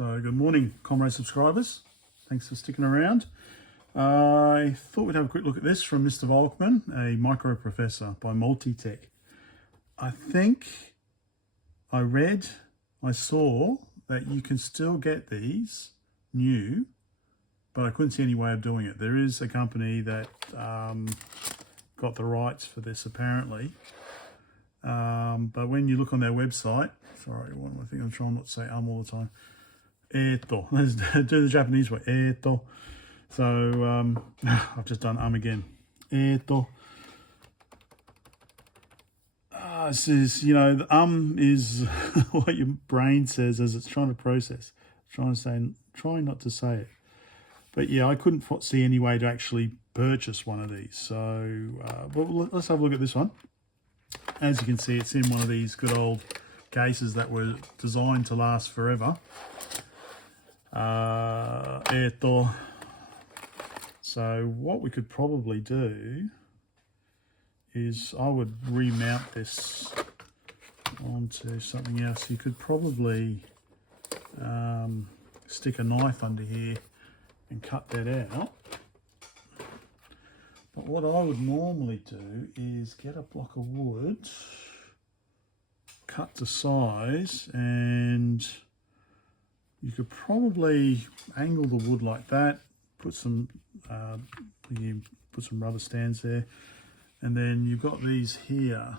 So good morning, comrade subscribers. Thanks for sticking around. I thought we'd have a quick look at this from Mr. Volkman, a MicroProfessor by Multitech. I think I saw that you can still get these new, but I couldn't see any way of doing it. There is a company that got the rights for this apparently. But when you look on their website, sorry, one more thing, I'm trying not to say all the time. Eto. Let's do the Japanese way. Eto. So I've just done again. Eto. This is, you know, the is what your brain says as it's trying to process. Trying not to say it. But yeah, I couldn't see any way to actually purchase one of these. So but let's have a look at this one. As you can see, it's in one of these good old cases that were designed to last forever. So what we could probably do is I would remount this onto something else. You could probably stick a knife under here and cut that out. But what I would normally do is get a block of wood, cut to size, and you could probably angle the wood like that, put some rubber stands there, and then you've got these here.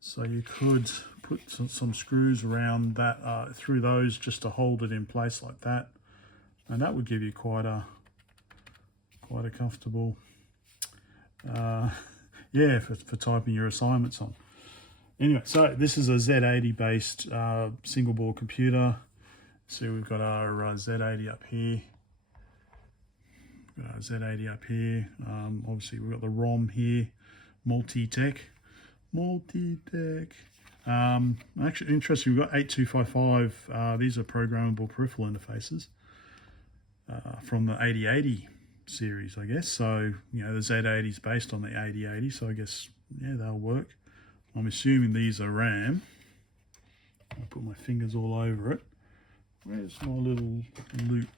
So you could put some screws around that, through those, just to hold it in place like that. And that would give you quite a comfortable, yeah, for typing your assignments on. Anyway, so this is a Z80 based single board computer. So we've got our Z80 up here. We've got our Z80 up here. Obviously we've got the ROM here, Multitech. Actually, interesting, we've got 8255. These are programmable peripheral interfaces from the 8080 series, I guess. So, you know, the Z80 is based on the 8080, so I guess, yeah, they'll work. I'm assuming these are RAM. I'll put my fingers all over it. Where's my little loop?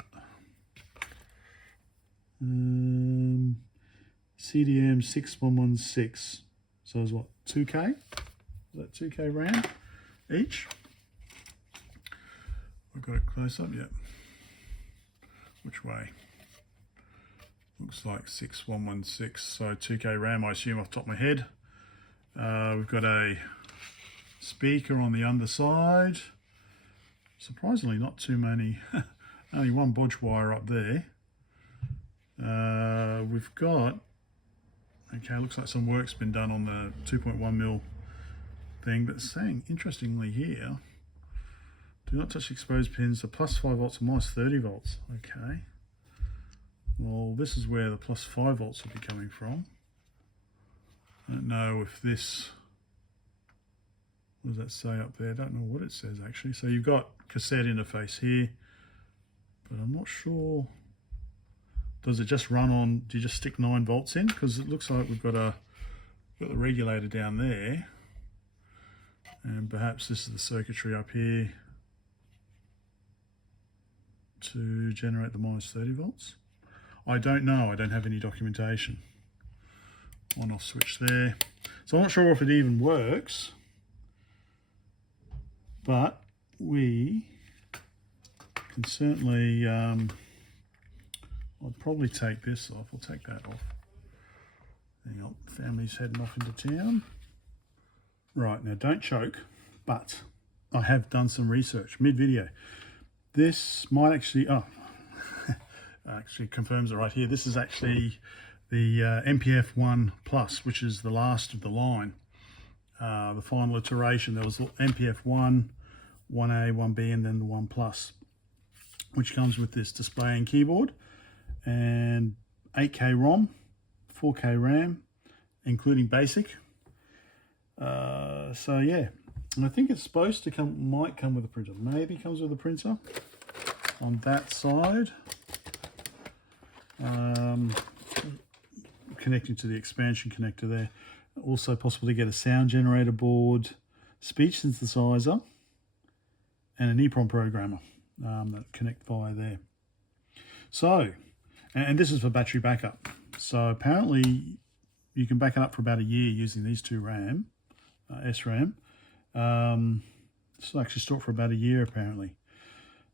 CDM 6116. So it's what, 2K? Is that 2K RAM each? I've got it close up, yet. Which way? Looks like 6116. So 2K RAM, I assume off the top of my head. We've got a speaker on the underside. Surprisingly, not too many. Only one bodge wire up there. We've got, okay, looks like some work's been done on the 2.1mm thing, but it's saying, interestingly here, do not touch exposed pins, the plus 5 volts and minus 30 volts. Okay. Well, this is where the plus 5 volts will be coming from. I don't know if this, what does that say up there? I don't know what it says actually. So you've got cassette interface here, but I'm not sure. Does it just run on, do you just stick 9 volts in? Because it looks like we've got the regulator down there. And perhaps this is the circuitry up here to generate the minus 30 volts. I don't know, I don't have any documentation. On off switch there. So I'm not sure if it even works, but we can certainly, I'll probably take this off. We'll take that off. Hang on, family's heading off into town. Right, now don't choke, but I have done some research mid-video. This might actually, actually confirms it right here. This is actually the MPF-1 Plus, which is the last of the line. The final iteration, there was MPF-1, 1A, 1B, and then the 1 Plus, which comes with this display and keyboard, and 8K ROM, 4K RAM, including basic. So yeah, and I think it's supposed to might come with a printer. Maybe comes with a printer on that side. Connecting to the expansion connector there. Also possible to get a sound generator board, speech synthesizer, and an EPROM programmer that connect via there. So, and this is for battery backup. So apparently you can back it up for about a year using these two RAM, SRAM. This will actually store it for about a year apparently.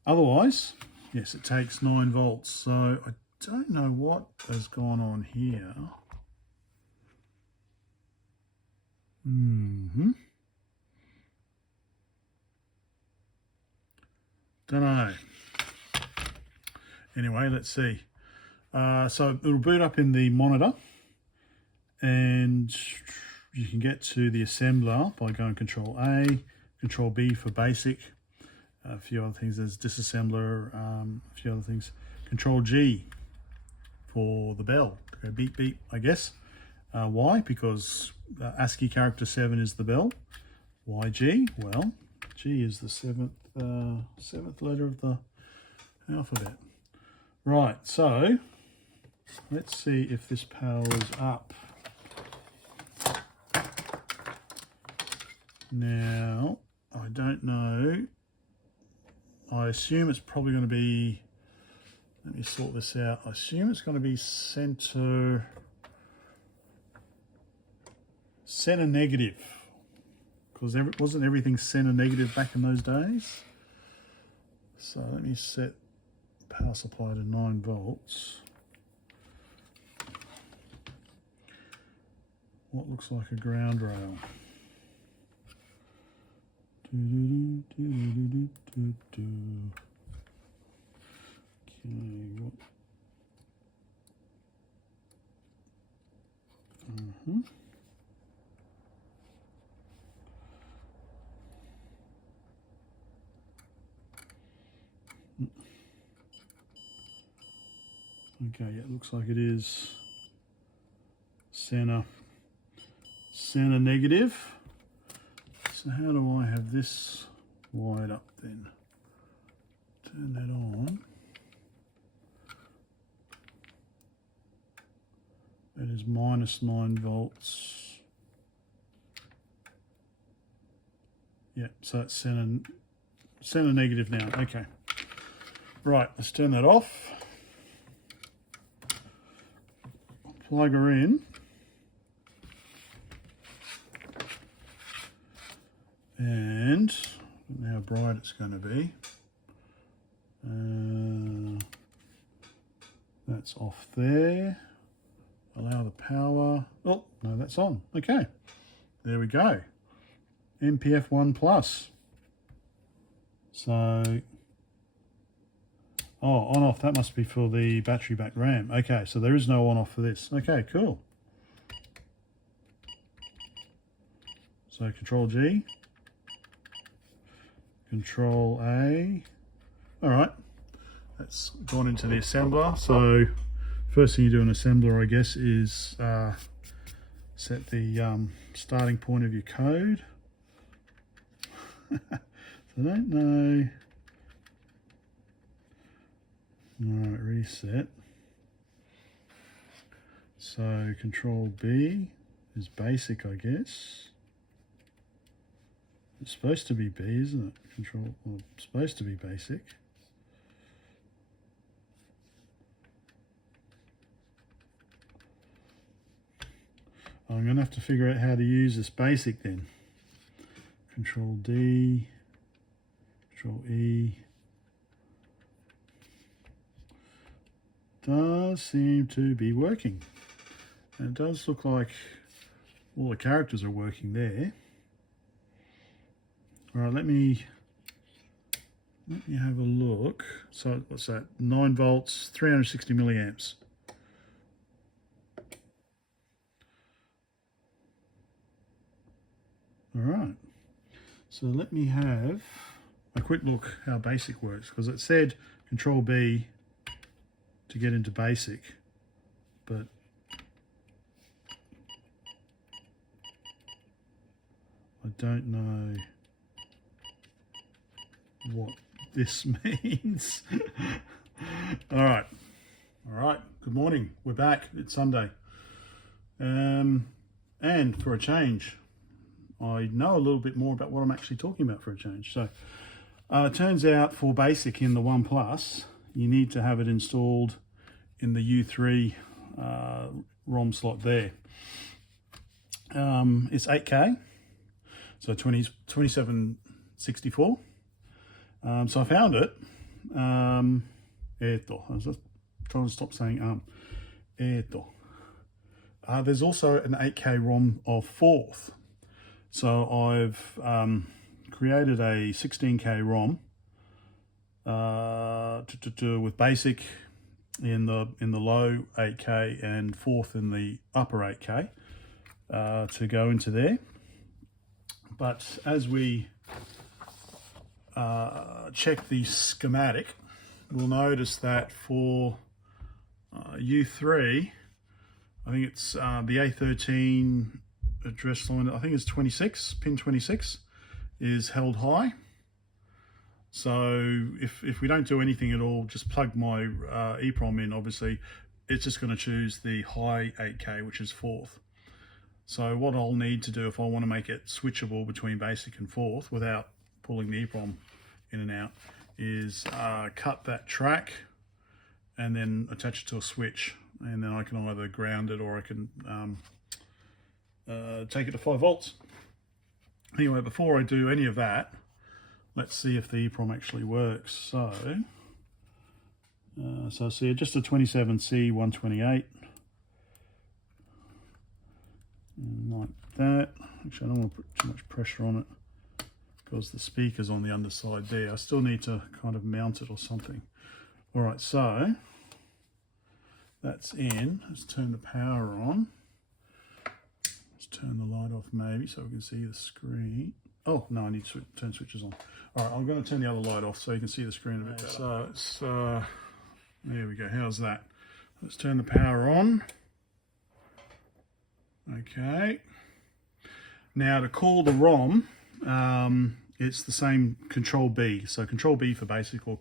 Otherwise, yes, it takes 9 volts. So I don't know what has gone on here. Don't know. Anyway, let's see. So it'll boot up in the monitor, and you can get to the assembler by going Control A, Control B for basic, a few other things. There's disassembler, a few other things. Control G for the bell to go beep beep, I guess. Why? Because ASCII character 7 is the bell. Why G? Well, G is the seventh letter of the alphabet. Right, so let's see if this powers up. Now, I don't know. I assume it's probably going to be, let me sort this out. I assume it's going to be center negative, because wasn't everything center negative back in those days? So let me set power supply to 9 volts. What looks like a ground rail. Okay, what? Okay, it looks like it is center negative. So how do I have this wired up then? Turn that on. That is minus 9 volts. Yeah, so it's center negative now. Okay. Right, let's turn that off. Plug her in. And I don't know how bright it's going to be. That's off there. Allow the power. Oh, no, that's on. Okay. There we go. MPF-1 plus. So, on off, that must be for the battery back RAM. Okay, so there is no on off for this. Okay, cool. So Control G. Control A. All right, that's gone into the assembler. So first thing you do in assembler, I guess, is set the starting point of your code. So I don't know. All right, reset. So Control B is basic, I guess. It's supposed to be B, isn't it? Supposed to be basic. I'm going to have to figure out how to use this basic then. Control D, Control E. Does seem to be working. And it does look like all the characters are working there. All right, let me have a look. So what's that? 9 volts, 360 milliamps. All right. So let me have a quick look how basic works, because it said Control B to get into basic, but I don't know what this means. All right, good morning, we're back. It's Sunday, and for a change I know a little bit more about what I'm actually talking about for a change. So It turns out for basic in the 1 Plus, you need to have it installed in the U3 ROM slot there. It's 8K, so 2764. So I found it. I was just trying to stop saying there's also an 8K ROM of 4th. So I've created a 16K ROM to do with basic in the low 8K and 4th in the upper 8K to go into there. But as we check the schematic, we'll notice that for U3, I think it's the A13 address line, I think it's 26, pin 26 is held high. So if we don't do anything at all, just plug my EPROM in, obviously it's just going to choose the high 8K, which is 4th. So what I'll need to do if I want to make it switchable between basic and 4th without pulling the EPROM in and out is cut that track and then attach it to a switch, and then I can either ground it or I can take it to 5 volts. Anyway, before I do any of that, let's see if the EPROM actually works. So see just a 27C128, like that. Actually, I don't want to put too much pressure on it because the speaker's on the underside there. I still need to kind of mount it or something. All right, so that's in. Let's turn the power on. Let's turn the light off maybe so we can see the screen. Oh, no, I need to turn switches on. All right, I'm going to turn the other light off so you can see the screen a bit better. So it's, there we go. How's that? Let's turn the power on. Okay. Now to call the ROM, it's the same Control B. So Control B for basic or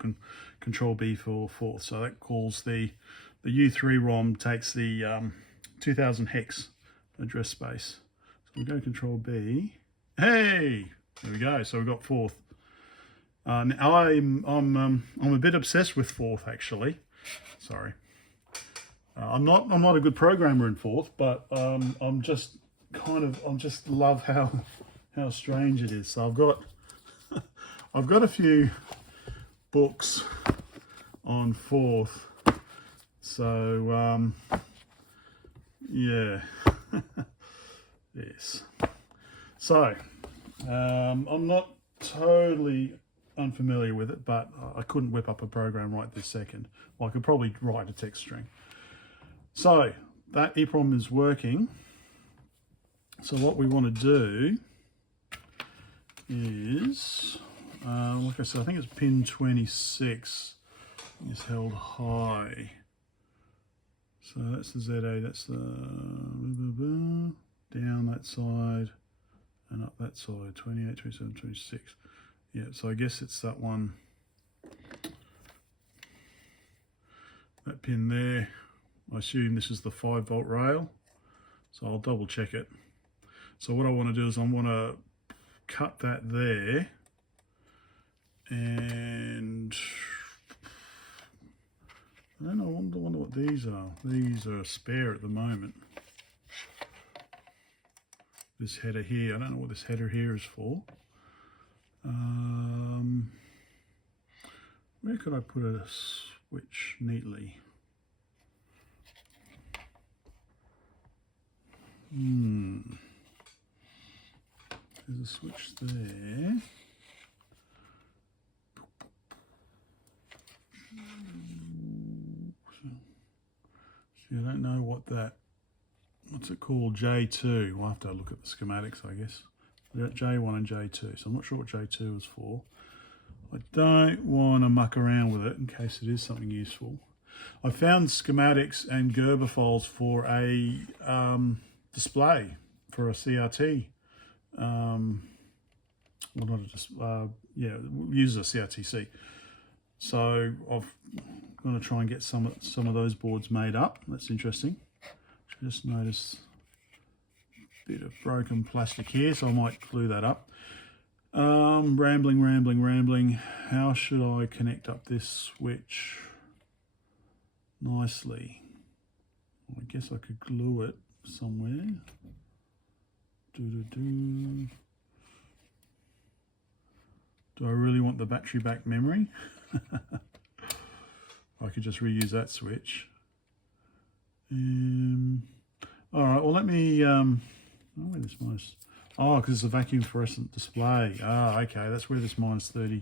Control B for 4th. So that calls the U3 ROM, takes the 2000 hex address space. So we go Control B. Hey, there we go. So we've got 4th. Now I'm a bit obsessed with 4th actually. Sorry, I'm not a good programmer in 4th, but I'm just love how strange it is. So I've got a few books on 4th. So yeah, yes. So I'm not totally unfamiliar with it, but I couldn't whip up a program right this second. Well, I could probably write a text string. So that EPROM is working. So what we want to do is, like I said, I think it's pin 26 is held high. So that's the ZA, that's the down that side and up that side, 28, 27, 26. Yeah, so I guess it's that one, that pin there. I assume this is the 5 volt rail, so I'll double check it. So what I want to do is I want to cut that there, and I don't know, I wonder what these are. These are spare at the moment. This header here, I don't know what this header here is for. Where could I put a switch neatly? There's a switch there. See, I don't know what what's it called, J2. We'll have to look at the schematics, I guess. J1 and J2, so I'm not sure what J2 is for. I don't want to muck around with it in case it is something useful. I found schematics and Gerber files for a display for a CRT. Well, not a display, yeah, uses a CRTC. So I'm going to try and get some of those boards made up. That's interesting. Just notice a bit of broken plastic here, so I might glue that up. Rambling. How should I connect up this switch nicely? I guess I could glue it somewhere. Do I really want the battery back memory? I could just reuse that switch. All right, well, let me, where's this minus? Oh, because it's a vacuum fluorescent display. Ah, okay, that's where this minus 30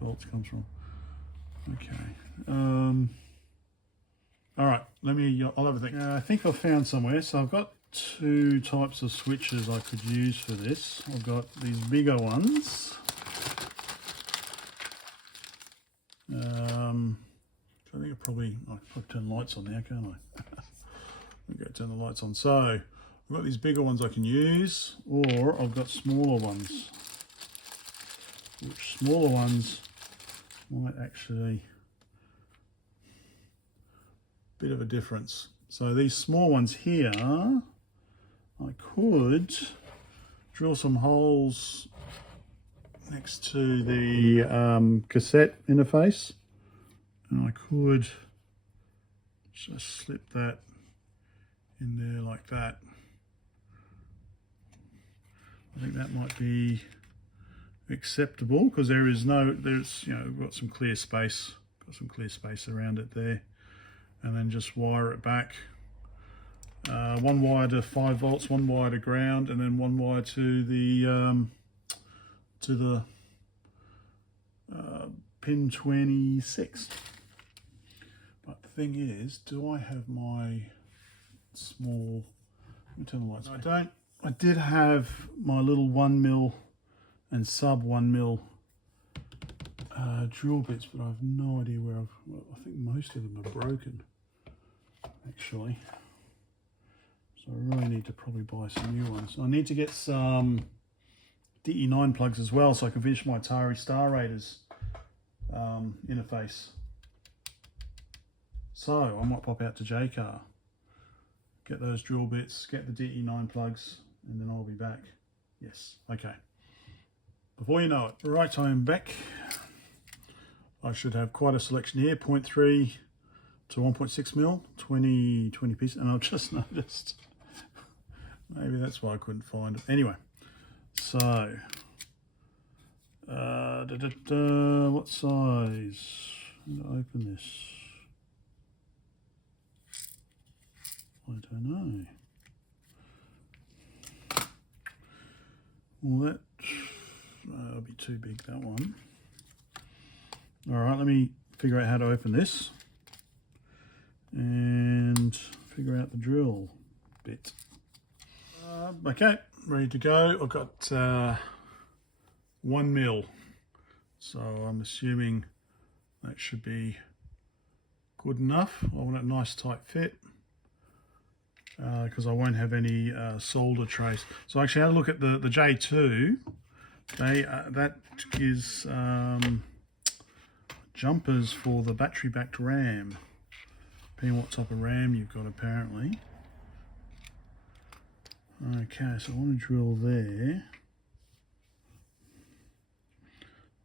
volts comes from. Okay. All right, I'll have a think. I think I've found somewhere. So I've got two types of switches I could use for this. I've got these bigger ones. I think I'll probably turn the lights on now, can't I? I'll go turn the lights on. So I've got these bigger ones I can use, or I've got smaller ones. Which smaller ones might actually bit of a difference. So these small ones here, I could drill some holes next to the cassette interface, and I could just slip that in there like that. I think that might be acceptable because there's we've got some clear space, around it there, and then just wire it back. One wire to 5 volts, one wire to ground, and then one wire to the pin 26. But the thing is, do I have my small? Let me turn the lights on. I don't. I did have my little 1mm and sub 1mm drill bits, but I have no idea where I think most of them are broken, actually. So I really need to probably buy some new ones. I need to get some DE9 plugs as well, so I can finish my Atari Star Raiders interface. So I might pop out to JCar, get those drill bits, get the DE9 plugs, and then I'll be back. Yes, okay. Before you know it. Right, I am back. I should have quite a selection here, 0.3 to 1.6mm, 20 pieces, and I've just noticed, maybe that's why I couldn't find it. Anyway, so, what size? I'm gonna open this. I don't know. Well, that'll be too big, that one. All right, let me figure out how to open this and figure out the drill bit. Okay, ready to go. I've got 1mm, so I'm assuming that should be good enough. I want a nice tight fit because I won't have any solder trace. So I actually had a look at the J2. That is jumpers for the battery backed RAM. Depending on what type of RAM you've got, apparently. Okay, so I want to drill there.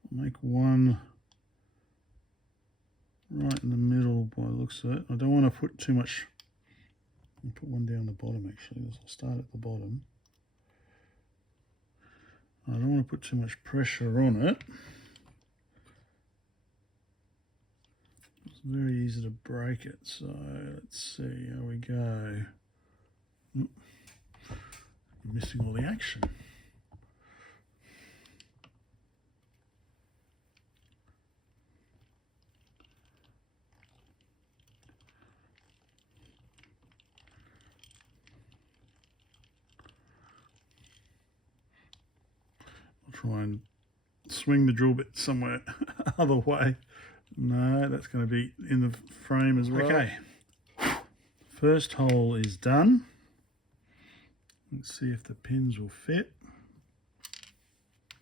I'll make one right in the middle by the looks of it. I don't want to put too much. I'll put one down the bottom actually. I'll start at the bottom. I don't want to put too much pressure on it. It's very easy to break it, so let's see how we go. Missing all the action. I'll try and swing the drill bit somewhere other way. No, that's going to be in the frame as well. Okay, first hole is done. Let's see if the pins will fit,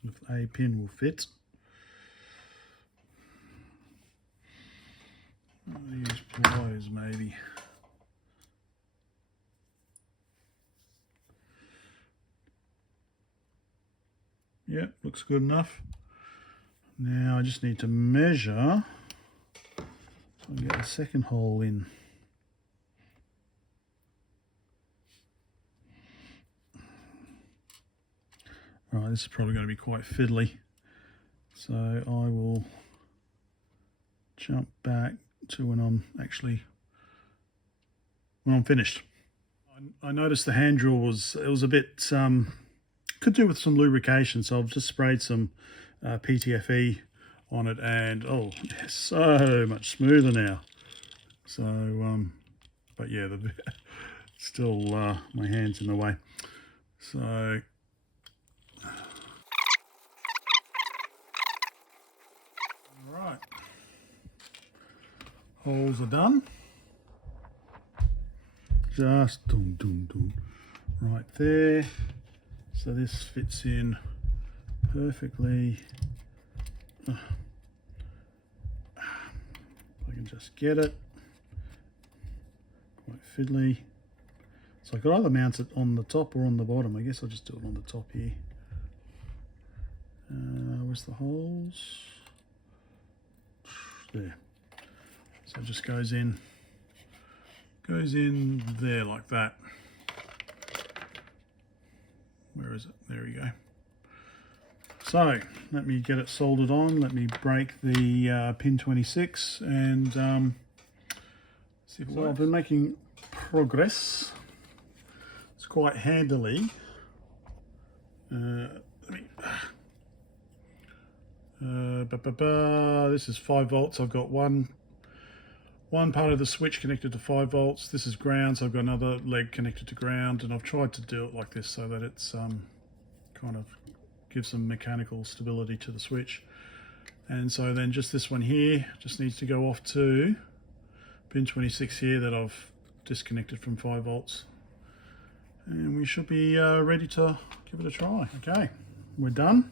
if a pin will fit. I'll use pliers maybe. Yep, looks good enough. Now I just need to measure so I can get the second hole in. Right, this is probably going to be quite fiddly, so I will jump back to when I'm finished. I noticed the hand drill was a bit could do with some lubrication, so I've just sprayed some PTFE on it, and oh, it's so much smoother now. So but yeah, still my hand's in the way. So right, holes are done. Just right there. So this fits in perfectly. If I can just get it. Quite fiddly. So I could either mount it on the top or on the bottom. I guess I'll just do it on the top here. Where's the holes? There. So it just goes in there like that. Where is it? There we go. So let me get it soldered on. Let me break the pin 26 and see if it works. I've been making progress. It's quite handily. This is 5 volts. I've got one part of the switch connected to 5 volts. This is ground, so I've got another leg connected to ground, and I've tried to do it like this so that it's kind of gives some mechanical stability to the switch. And so then just this one here just needs to go off to pin 26 here that I've disconnected from 5 volts. And we should be ready to give it a try. Okay, we're done.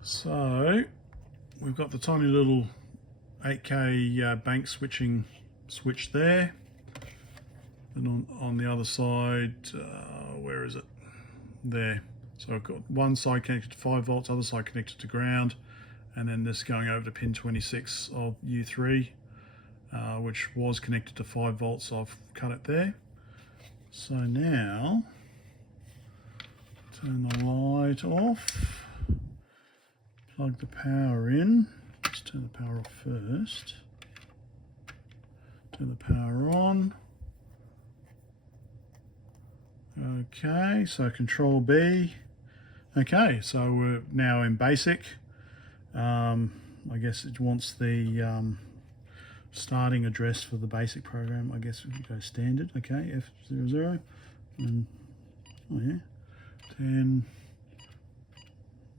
So we've got the tiny little 8K bank switching switch there. And on the other side, where is it? There. So I've got one side connected to 5 volts, other side connected to ground, and then this going over to pin 26 of U3, which was connected to 5 volts. So I've cut it there. So now, turn the light off. Plug the power in. Let's turn the power off first. Turn the power on. Okay, so Control B. Okay, so we're now in basic. I guess it wants the starting address for the basic program. I guess we can go standard. Okay, F00. And, oh yeah, 10.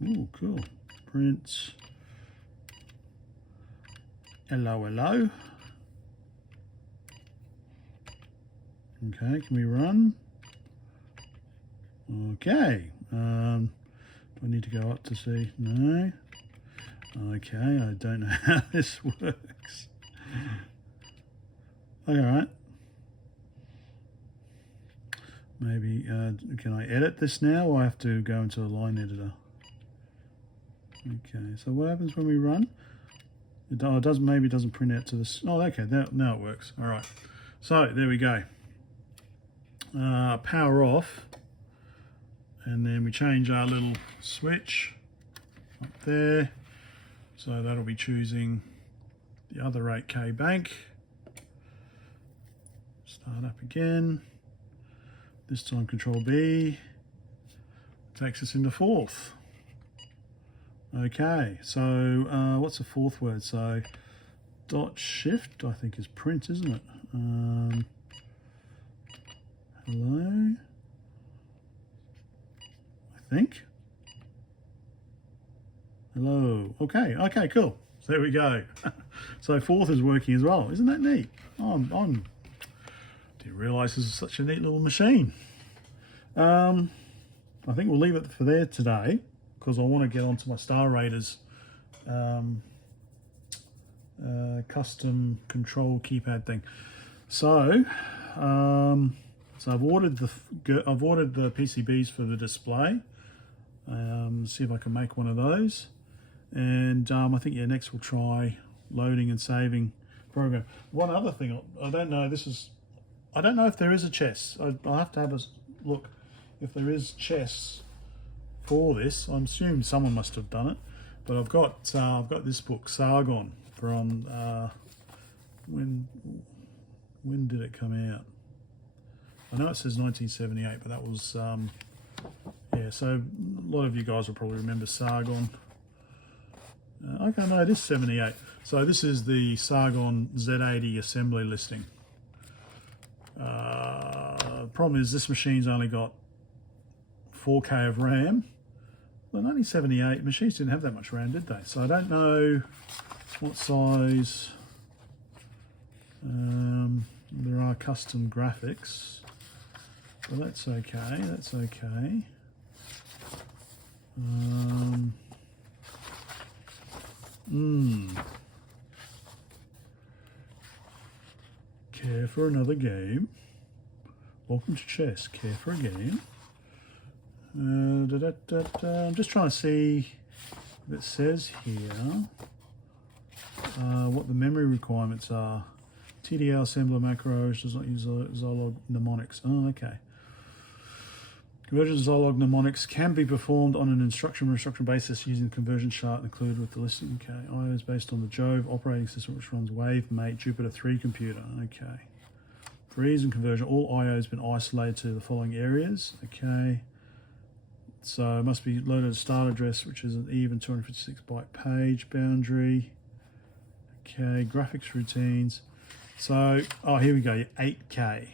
Ooh, cool. Print. Hello. Okay, can we run? Okay. Do I need to go up to see? No. Okay, I don't know how this works. All right. Maybe, can I edit this now, or I have to go into a line editor? Okay, so what happens when we run? Maybe it doesn't print out to this. Oh, okay, now it works. All right, so there we go. Power off, and then we change our little switch up there. So that'll be choosing the other 8K bank. Start up again. This time Control B takes us into fourth. Okay, so what's the fourth word? So dot shift, I think, is print, isn't it? Hello, I think. Hello. Okay, cool. So there we go. So fourth is working as well. Isn't that neat? Didn't realise this is such a neat little machine. I think we'll leave it for there today, because I want to get onto my Star Raiders custom control keypad thing. So So I've ordered the PCBs for the display. See if I can make one of those. And I think, yeah, next we'll try loading and saving program. One other thing, I don't know if there is a chess. I'll have to have a look if there is chess for this. I'm assuming someone must have done it, but I've got this book, Sargon, from when did it come out? I know it says 1978, but that was yeah. So a lot of you guys will probably remember Sargon. Okay, no, it is 78. So this is the Sargon Z80 assembly listing. Problem is this machine's only got 4K of RAM. Well, 1978 machines didn't have that much RAM, did they? So I don't know what size. There are custom graphics, but that's okay. That's okay. Care for another game. Welcome to chess. Care for a game. I'm just trying to see if it says here what the memory requirements are. TDL assembler macros does not use Zilog mnemonics. Oh, okay. Conversion of Zilog mnemonics can be performed on an instruction basis using the conversion chart included with the listing. Okay. IO is based on the Jove operating system, which runs WaveMate Jupyter 3 computer. Okay. For ease and conversion, all IO has been isolated to the following areas. Okay. So it must be loaded at start address, which is an even 256 byte page boundary. Okay. Graphics routines. So, oh, here we go, 8K.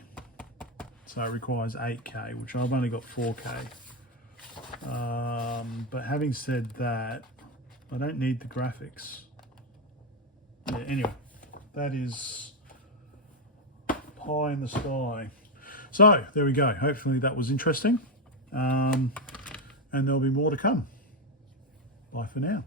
So it requires 8K, which I've only got 4K. But having said that, I don't need the graphics. Yeah, anyway, that is pie in the sky. So, there we go. Hopefully that was interesting. And there'll be more to come. Bye for now.